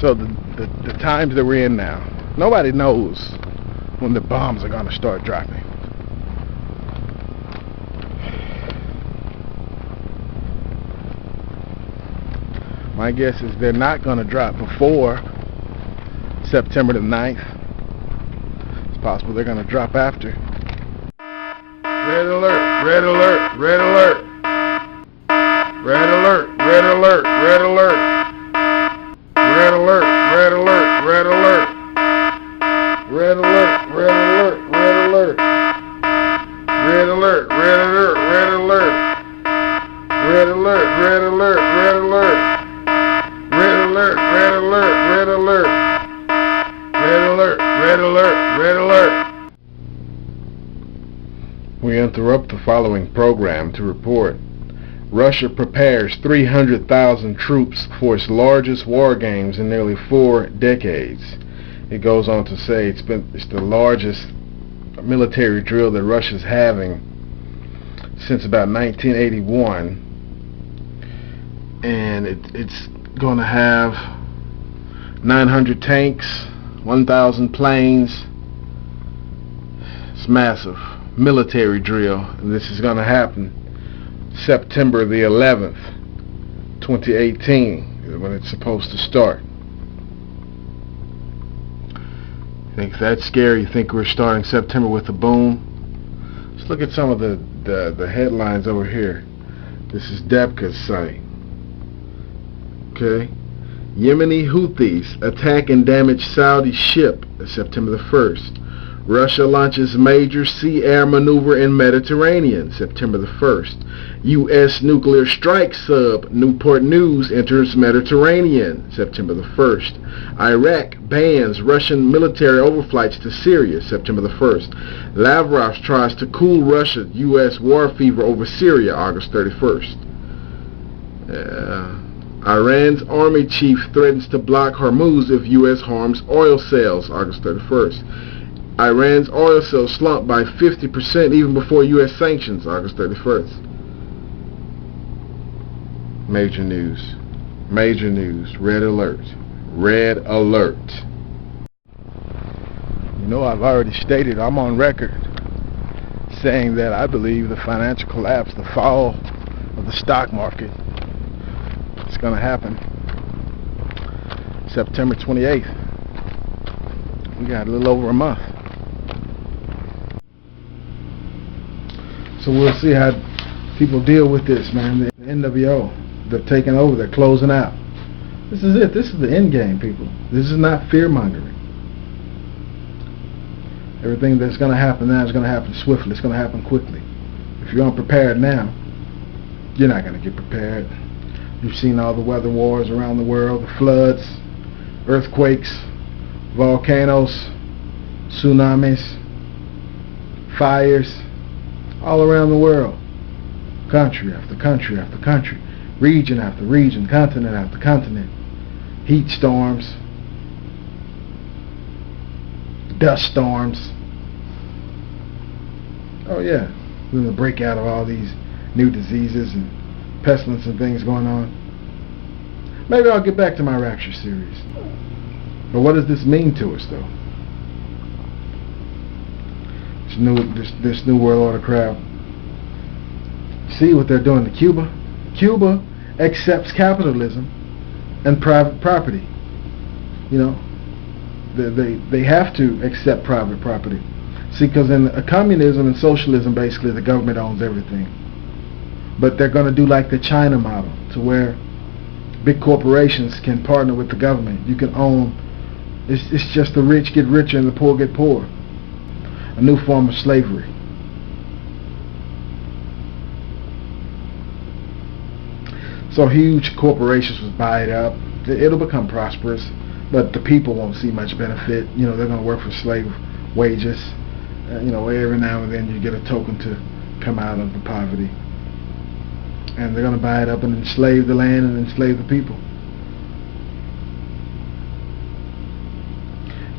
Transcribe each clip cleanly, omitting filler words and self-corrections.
So the times that we're in now, nobody knows when the bombs are going to start dropping. My guess is they're not going to drop before September the 9th. It's possible they're going to drop after. Red alert, red alert, red alert. Red alert, red alert, red alert. Red alert, red alert, red alert. Red alert, red alert, red alert. Red alert, red alert, red alert. Red alert, red alert, red alert. Red alert, red alert, red alert. Red alert, red alert, red alert. We interrupt the following program to report Russia prepares 300,000 troops for its largest war games in nearly 4 decades. It goes on to say it's the largest military drill that Russia's having since about 1981, and it's going to have 900 tanks, 1,000 planes. It's massive military drill, and this is going to happen September the 11th, 2018, when it's supposed to start. Think that's scary? You think we're starting September with a boom? Let's look at some of the headlines over here. This is Debka's site. Okay. Yemeni Houthis attack and damage Saudi ship September the 1st. Russia launches major sea-air maneuver in Mediterranean September the 1st. U.S. nuclear strike sub Newport News enters Mediterranean September the 1st. Iraq bans Russian military overflights to Syria September the 1st. Lavrov tries to cool Russia-U.S. war fever over Syria August 31st. Iran's army chief threatens to block Hormuz if U.S. harms oil sales August 31st. Iran's oil sales slumped by 50% even before U.S. sanctions August 31st. Major news. Major news. Red alert. Red alert. You know, I've already stated, I'm on record saying that I believe the financial collapse, the fall of the stock market, is going to happen September 28th. We got a little over a month. So we'll see how people deal with this, man. The NWO, they're taking over, they're closing out. This is it. This is the end game, people. This is not fear-mongering. Everything that's going to happen now is going to happen swiftly. It's going to happen quickly. If you're unprepared now, you're not going to get prepared. You've seen all the weather wars around the world, the floods, earthquakes, volcanoes, tsunamis, fires, all around the world. Country after country after country, region after region, continent after continent. Heat storms, dust storms. Oh yeah, we're going to break out of all these new diseases and pestilence and things going on. Maybe I'll get back to my Rapture series. But what does this mean to us, though? This new world order crowd. See what they're doing to Cuba? Cuba accepts capitalism and private property. You know, they have to accept private property. See, because in communism and socialism, basically the government owns everything. But they're going to do like the China model, to where big corporations can partner with the government. You can own. It's just the rich get richer and the poor get poorer. A new form of slavery. So huge corporations will buy it up. It'll become prosperous, but the people won't see much benefit. You know, they're going to work for slave wages. You know, every now and then you get a token to come out of the poverty. And they're going to buy it up and enslave the land and enslave the people.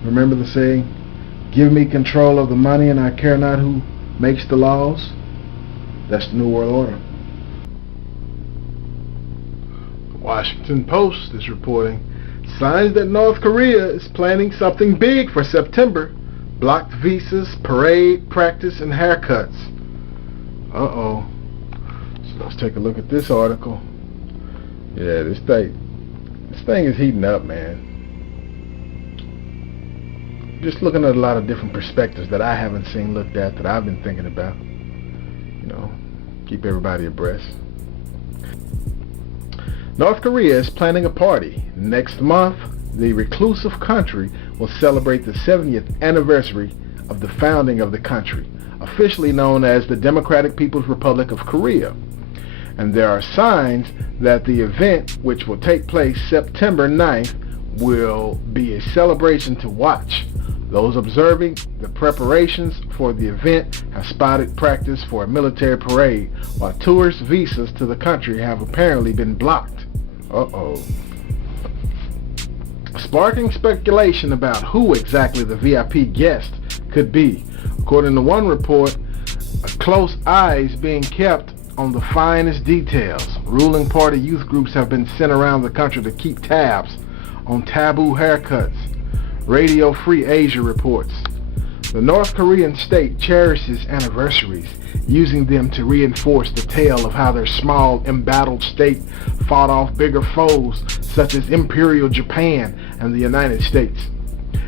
Remember the saying, give me control of the money and I care not who makes the laws? That's the New World Order. The Washington Post is reporting Signs that North Korea is planning something big for September. Blocked visas, parade, practice, and haircuts. Uh-oh. So let's take a look at this article. Yeah, this thing is heating up, man. Just looking at a lot of different perspectives that I haven't seen looked at, that I've been thinking about. You know, keep everybody abreast. North Korea is planning a party. Next month, the reclusive country will celebrate the 70th anniversary of the founding of the country, officially known as the Democratic People's Republic of Korea. And there are signs that the event, which will take place September 9th, will be a celebration to watch. Those observing the preparations for the event have spotted practice for a military parade, while tourist visas to the country have apparently been blocked. Uh-oh. Sparking speculation about who exactly the VIP guest could be. According to one report, a close eye is being kept on the finest details. Ruling party youth groups have been sent around the country to keep tabs on taboo haircuts. Radio Free Asia reports. The North Korean state cherishes anniversaries, using them to reinforce the tale of how their small, embattled state fought off bigger foes such as Imperial Japan and the United States.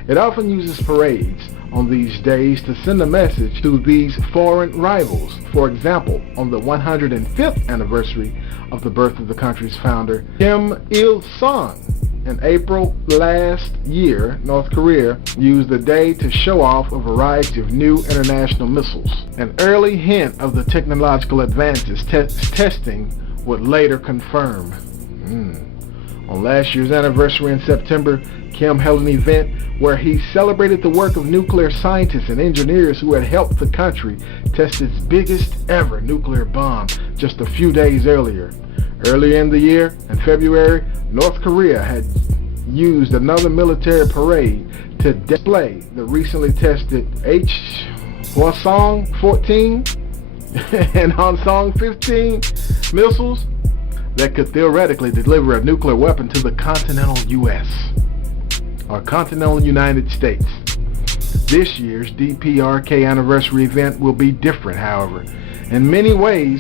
It often uses parades on these days to send a message to these foreign rivals. For example, on the 105th anniversary of the birth of the country's founder, Kim Il-sung, in April last year, North Korea used the day to show off a variety of new international missiles. An early hint of the technological advances testing would later confirm. On last year's anniversary in September, Kim held an event where he celebrated the work of nuclear scientists and engineers who had helped the country test its biggest ever nuclear bomb just a few days earlier. Earlier in the year, in February, North Korea had used another military parade to display the recently tested Hwasong-14 and Hansong-15 missiles that could theoretically deliver a nuclear weapon to the continental U.S. or continental United States. This year's DPRK anniversary event will be different, however. In many ways,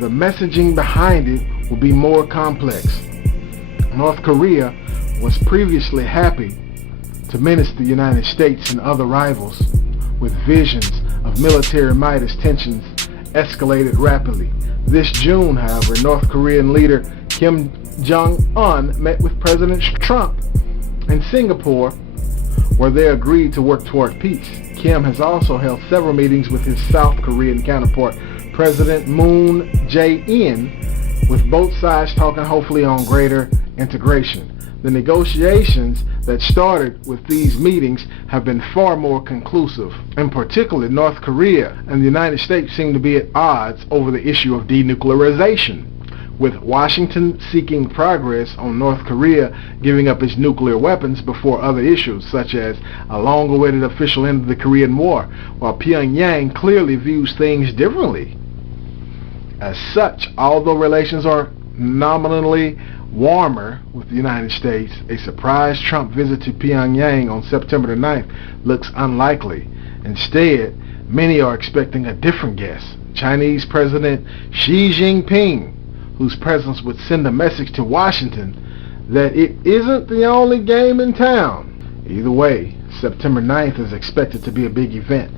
the messaging behind it will be more complex. North Korea was previously happy to menace the United States and other rivals with visions of military might as tensions escalated rapidly. This June, however, North Korean leader Kim Jong-un met with President Trump in Singapore, where they agreed to work toward peace. Kim has also held several meetings with his South Korean counterpart, President Moon Jae-in, with both sides talking hopefully on greater integration. The negotiations that started with these meetings have been far more conclusive. In particular, North Korea and the United States seem to be at odds over the issue of denuclearization, with Washington seeking progress on North Korea giving up its nuclear weapons before other issues, such as a long-awaited official end of the Korean War, while Pyongyang clearly views things differently. As such, although relations are nominally warmer with the United States, a surprise Trump visit to Pyongyang on September the 9th looks unlikely. Instead, many are expecting a different guest, Chinese President Xi Jinping, whose presence would send a message to Washington that it isn't the only game in town. Either way, September 9th is expected to be a big event.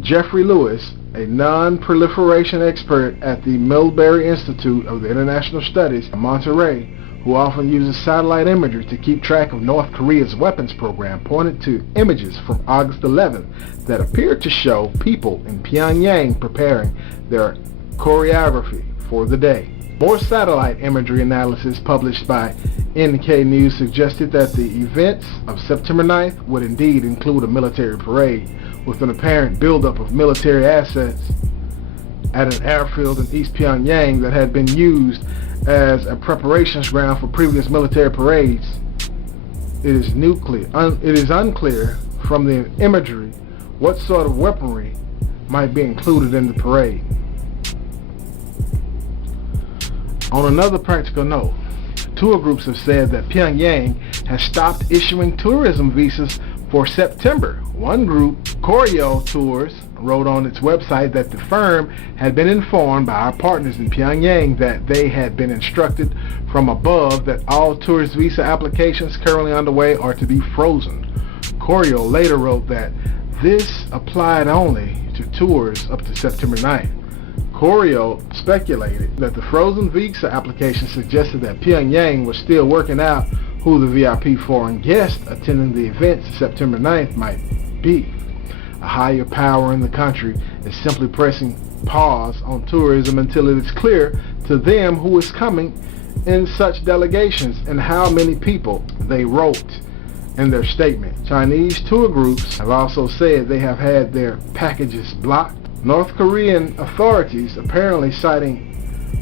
Jeffrey Lewis, a non-proliferation expert at the Millbury Institute of the International Studies in Monterey, who often uses satellite imagery to keep track of North Korea's weapons program, pointed to images from August 11th that appeared to show people in Pyongyang preparing their choreography for the day. More satellite imagery analysis published by NK News suggested that the events of September 9th would indeed include a military parade, with an apparent buildup of military assets at an airfield in East Pyongyang that had been used as a preparations ground for previous military parades. It is unclear from the imagery what sort of weaponry might be included in the parade. On another practical note, tour groups have said that Pyongyang has stopped issuing tourism visas for September. One group, Koryo Tours, wrote on its website that the firm had been informed by our partners in Pyongyang that they had been instructed from above that all tourist visa applications currently underway are to be frozen. Koryo later wrote that this applied only to tours up to September 9th. Koryo speculated that the frozen visa application suggested that Pyongyang was still working out who the VIP foreign guests attending the event September 9th might be. A higher power in the country is simply pressing pause on tourism until it is clear to them who is coming in such delegations and how many people, they wrote in their statement. Chinese tour groups have also said they have had their packages blocked. North Korean authorities apparently citing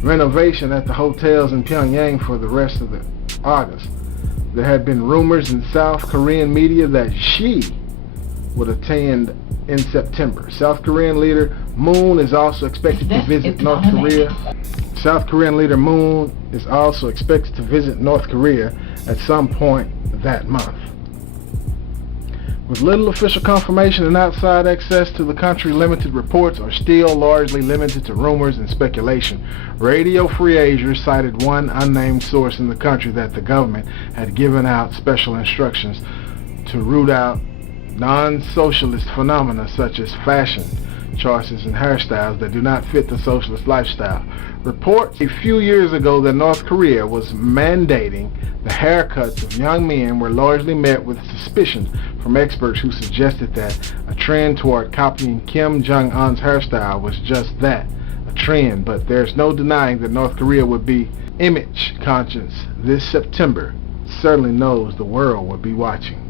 renovation at the hotels in Pyongyang for the rest of August. There had been rumors in South Korean media that Xi would attend in September. South Korean leader Moon is also expected to visit North Korea. South Korean leader Moon is also expected to visit North Korea at some point that month. With little official confirmation and outside access to the country, limited reports are still largely limited to rumors and speculation. Radio Free Asia cited one unnamed source in the country that the government had given out special instructions to root out non-socialist phenomena such as fashion choices and hairstyles that do not fit the socialist lifestyle. Reports a few years ago that North Korea was mandating the haircuts of young men were largely met with suspicion from experts who suggested that a trend toward copying Kim Jong-un's hairstyle was just that, a trend, but there's no denying that North Korea would be image conscious this September. Certainly knows the world will be watching.